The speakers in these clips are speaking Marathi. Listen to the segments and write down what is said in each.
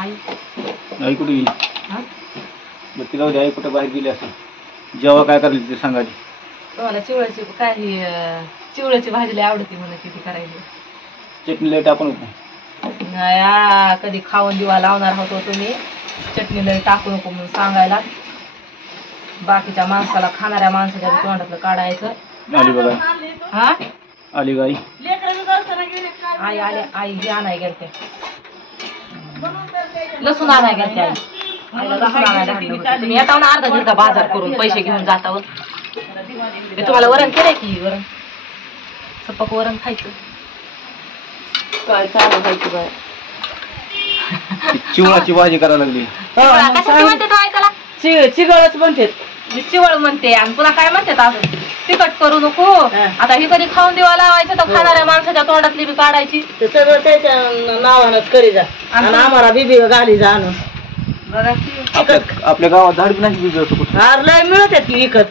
आई आई कुठे गेली? हा बरं तिला उद्या आई कुठं बाहेर गेली असं जेव्हा काय करायला ते सांगा आधी. तुम्हाला चिवळ्याची काय ही चिवळ्याची भाजी लय आवडती म्हणून किती करायची चटणी लय टाकून होत नाही कधी खाऊन दिवा लावणार होतो तुम्ही चटणी लय टाकू नको म्हणून सांगायला बाकीच्या माणसाला खाणाऱ्या माणसाच्या तोंडातलं काढायचं. आली बघा हा आली गाई. आई आले आई हे आणाय गेलते लसूण आणाय गेलते आई आईला लसूण आणायला आणलं होतं. तुम्ही येता ना अर्धा घंटा बाजार करून पैसे घेऊन जाता मी तुम्हाला वरण केलंय की वरण सपक वरण खायचं काय चालू खायची बाय चिवळाची भाजी करायला लागली. कशाची म्हणते तो ऐकायला चिगळच म्हणते मी चिवळ म्हणते आणि पुन्हा काय म्हणते अजून तिखट करू नको आता ही कधी खाऊन दिवा लावायचं तर खाणाऱ्या माणसाच्या तोंडातली बी काढायची ते सगळं त्याच्या नावानच करी जा आणि आम्हाला बिबी घाली जा आणून बघा आपल्या गावात झाड बी नाही बीज असं कुठं. हार लय मिळत की विकत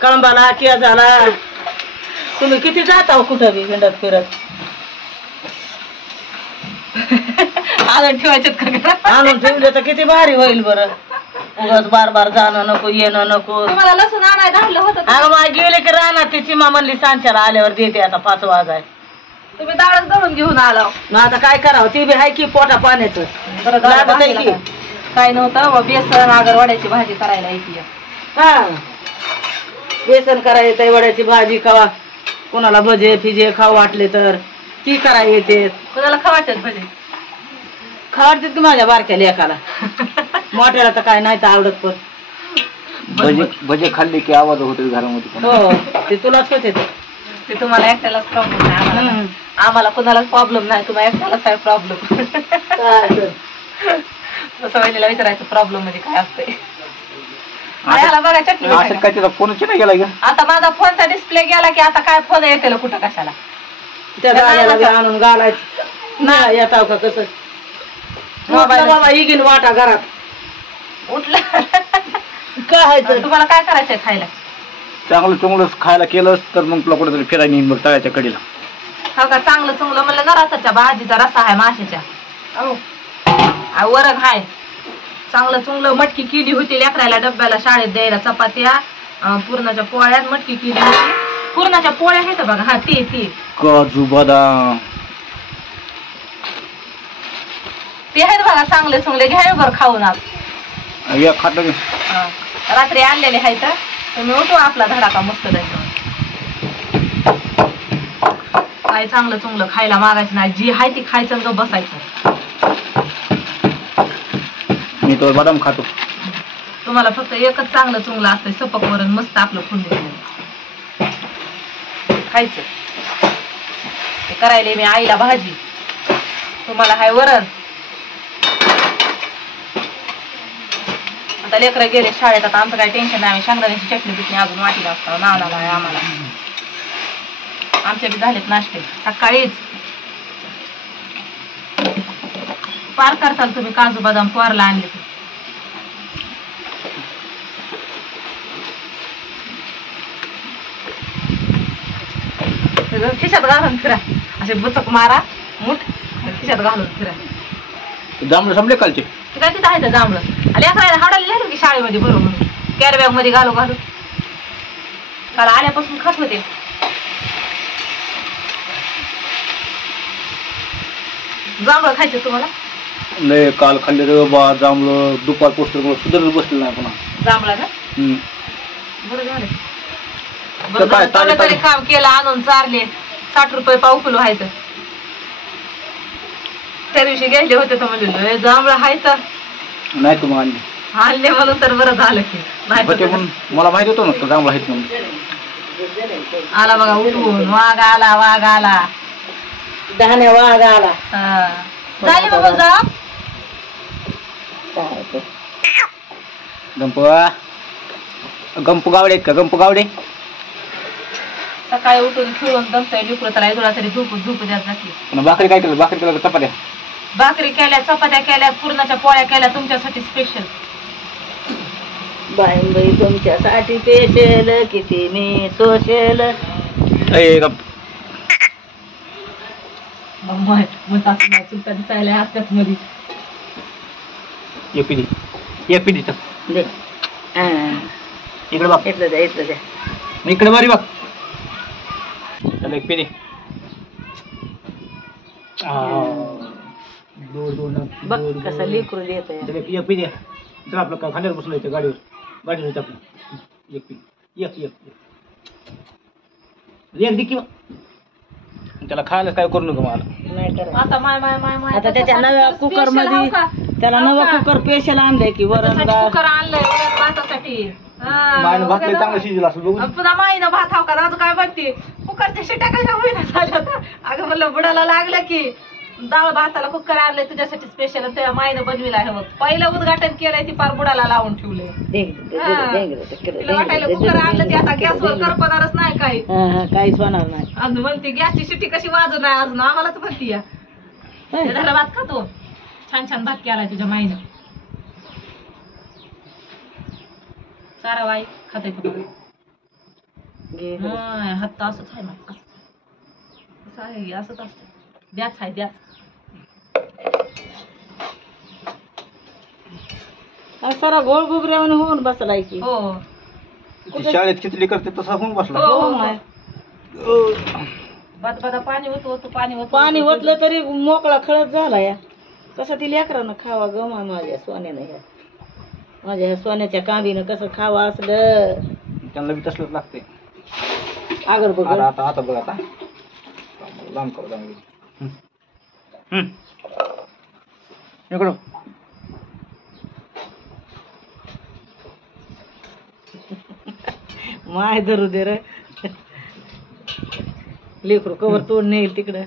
कळंबाला किया झाला तुम्ही किती जाता कुठं बी हिंडत फिरत आणून ठेवायचे का घरात? आणून ठेवले तर किती भारी होईल बरं उगाच बार बार जाणं नको येणं नको. तुम्हाला लसूण आणायला धाडलं होतं अगं मा गेले की राहणार ती चिमा म्हणली सांच्याला आल्यावर देते आता 5 वाजाय तुम्ही डाळच दळून घेऊन आला मग आता काय करावं ती बी हाय की पोटा पाण्याचं बरं झालं लागत आहे भाजीला की. काय नव्हतं बेसन आगरवाड्याची भाजी करायला येते हा बेसन करायचं वड्याची भाजी खावा कोणाला भजे फिजे खाऊ वाटले तर ती करा येते कोणाला खवायच्यात भजी खावाडतात की माझ्या बारक्या लेकाला मोठ्याला तर काय नाही तर आवडत पण भजे भजे खाल्ले की आवाज होतो घरामध्ये. हो ते तुलाच होते ते तुम्हाला एकट्यालाच प्रॉब्लेम नाही आम्हाला आम्हाला कोणालाच प्रॉब्लेम नाही तुम्हाला एकट्यालाच काय प्रॉब्लेम तसं वहिनीला विचारायचं प्रॉब्लेम म्हणजे काय असतंय बघा चटणी असं काय त्याचा फोनच नाही गेला का? आता माझा फोनचा डिस्प्ले गेला की आता काय फोन येते कुठं कशाला त्या गाड्याला बी आणून घालायचं नाही येताव का कसं मोबाईल बाबा इगिन वाटा घरात उठलं काय तुम्हाला काय करायचंय खायला चांगलं चुंगलं खायला केलंस तर मग तुला कुठेतरी फिरायला नेईन बघ तळ्याच्या कडेला. हो का चांगलं चुंगलं म्हणलं ना रसाच्या भाजीचा रसा आहे माशाच्या वरण हाय चांगलं चुंगलं मटकी केली होती लेकरायला डब्याला शाळेत द्यायला चपात्या पुरणाच्या पोळ्या मटकी केली होती पुरणाच्या पोळ्या आहेत बघा हा ते काजू बदाम ते आहेत बघा चांगले चुंगले घ्या बरं खाऊन आज या खातं रात्री आणलेले आहेत तुम्ही उठवा आपला धडाका मस्त द्यायचा काय चांगलं चुंगलं खायला मागायचं नाही जी आहे ती खायचं ग बसायचं. मी तो बदाम खातो. तुम्हाला फक्त एकच चांगलं चुंगलं असतंय सपक वरण मस्त आपलं फुंडून खायचं ते करायले मी आईला भाजी तुम्हाला हाय वरण. आता लेकरं गेले शाळेत आता आमचं काही टेन्शन नाही आम्ही शेंगदाण्याची चटणी बिटणी अजून वाटीला असतो नानाला आहे आम्हाला आमचे बी झालेत नाश्ते सकाळीच पार करताल तुम्ही काजू बदाम पोरला आणले खिशात घालून फिरा असे बुचक मारा मुठ खिशात घालून फिरा. जांभळं संपले कालचे ते काय तिथं आहे जांभळं लेकरायला हावडायला लिहिलं की शाळेमध्ये बरोबर म्हणून कॅरी बॅग मध्ये घालू घालू काल आल्यापासून खात होते. जांभळं खायचे तुम्हाला लय काल खाल्ले रे बा जांभळं दुपार पोस्टर सुधारत बसलेलं नाही पुन्हा जांभळा ना बरं झालं बरं काय झालं तरी काम केलं आणून चारले 60 रुपये पाव किलो व्हायचं त्या दिवशी गेले होते तर म्हणले जांभळं हायचं नाही तुम्हाला आणले आणले म्हणून तर बरं झालं की नाही मला माहित होतं ना जांभळं आहेत म्हणून. आला बघा उठून वाघ आला धान्या वाघ आला झाली मग जा गंपू गावडे आहेत का गंपू गावडे सकाळी उठून फिरून दमताय लिकून त्याला थोडा तरी झोप द्यायला जाते. भाकरी काय केलं भाकरी केलं का चपात्या भाकरी केल्या चपात्या केल्या पुरणाच्या पोळ्या केल्या तुमच्यासाठी स्पेशल बाई बाई तुमच्यासाठी पेशल किती मी सोशल म्हणतात चुलता दिसायला हातात मध्ये एक पिढी दे इकडे बघ इथलं द्या इथलं द्या इकडे बारी बघ चल एक पिढी बघ कसं लेकरू देत एक पिढी चल आपलं खांद्यावर बसलं इथे गाडीवर आपलं एक पिढी एक दिकी त्याला खायला काय करू नका मला नाही करत. आता माय आता त्याच्या नव्या कुकर मध्ये त्याला नवा कुकर स्पेशल आणलंय की वरण डाळ कुकर आणलंय वरण भातासाठी मायनं भाकरी चांगलं शिजलं असं बघू पुन्हा माईनं भात हाव का दादू काय म्हणते कुकरच्या शिट्या कशा होईना झाल्या अगं म्हणलं बुडाला लागलं की डाळ भाताला कुकर आणलंय तुझ्यासाठी स्पेशल त्या माईनं बनविला आहे बघ पहिलं उद्घाटन केलंय ती पार बुडाला लावून ठेवलंय तिला वाटायला कुकर आणलं ते आता गॅसवर करपणारच नाही काही काहीच होणार नाही अजून म्हणते गॅसची शिट्टी कशी वाजू नाही अजून आम्हालाच म्हणते या झाला भात खातो छान भात केलाय तुझ्या माईनं सारा वाई खाते हात असंच आहे मग असं आहे असंच असतं द्याच आहे द्याच सारा गोळ गुबऱ्यावर होऊन बसलाय की हो शाळेत खिचडी करते तसा होऊन बसला हो माय बदा पाणी होतो पाणी ओतलं तरी मोकळा खळत झाला या कसं ती लेकरानं खावा गमा माझ्या सोन्यानं ह्या माझ्या ह्या सोन्याच्या कांदीनं कसं खावा असलं त्यांना बी तसलंच लागते आगर बघ आता बघ आता लांब करू इकडं माय धरू दे रे लेकरू कवर तोड नेईल तिकडं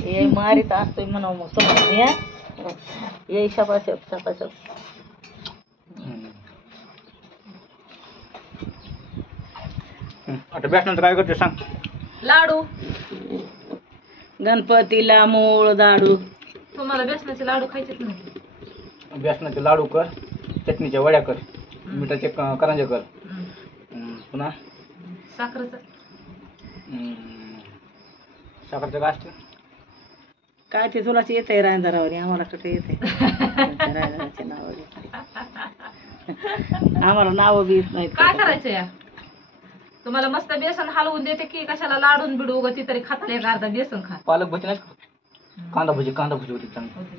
हे मारीत असतोय म्हणा मग समज ये शपाशप आता बेसनाचं काय करते सांग लाडू गणपतीला मूळ दाडू तुम्हाला बेसनाचे लाडू खायचेच नाही बेसनाचे लाडू कर चटणीच्या वड्या कर मिठाचे करंजे कर पुन्हा साखरेचं साखरचं काय असतं काय ते तुलाच येत आहे रांधारावर आम्हाला कुठे येत आहे रांधाराच्या नावावर आम्हाला नावं बी येत नाहीत काय करायचं या तुम्हाला मस्त बेसन हलवून देते की कशाला लाडून बिडू उगा ती तरी खाता एक अर्धा बेसन खा पालक भजी नाही कांदा भजी होती चांगली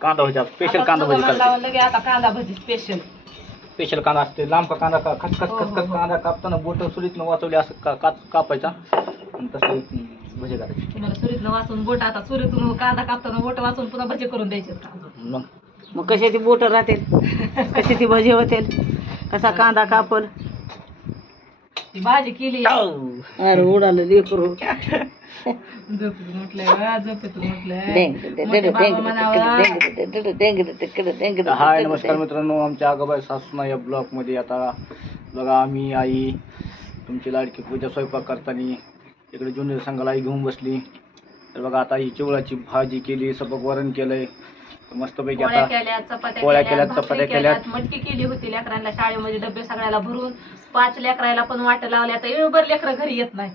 कांदा भजी स्पेशल कांदा भजी लगे आता कांदा भजी स्पेशल कांदा असते लांब का कांदा खचखच कांदा कापताना बोट सुरीतनं वाचवले असं कापायचा आणि तसं भजी करायची तुम्हाला सुरीतनं वाचून बोट आता सुरीतून कांदा कापताना बोट वाचून पुन्हा भजी करून द्यायचे मग कशा ती बोट राहते कशी ती भजी होते कसा कांदा कापल भाजी केली अरे उडालं लेकरू हाय नमस्कार मित्रांनो आमच्या आगाबाई सासूना या ब्लॉग मध्ये आता बघा आम्ही आई तुमची लाडकी पूजा स्वयंपाक करताना इकडे जुन्नर संघाला आई घेऊन बसली तर बघा आता ही चिवळाची भाजी केली सपक वरण केलंय मस्तपैकी आता पोळ्या केल्यात चपात्या केल्यात मटकी केली होती लेकरांना शाळेमध्ये डबे सगळ्याला भरून 5 लेकरायला पण वाट लावल्या तर एवढं लेकरं घरी येत नाही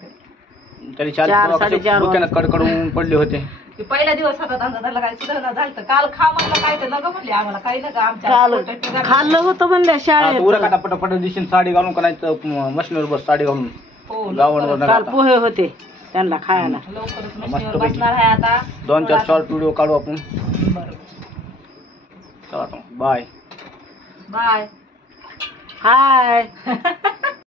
तरी 4-4 कडकडून पडले होते पहिला दिवस होता त्यांचा त्याला काय सुधारणा झालं काल खा म्हणलं काय तर नका म्हणले आम्हाला काही नका आमच्या खाल्लं होतं म्हणल्या शाळेत उरकाटा पटापट दिवशी साडी घालून का नाही मशीनवर बस साडी घालून गावणवर काल पोहे होते त्यांना खायला लवकरच मशीनवर बसणार आहे आता 2-4 शॉर्ट व्हिडिओ काढू आपण चला बाय बाय हाय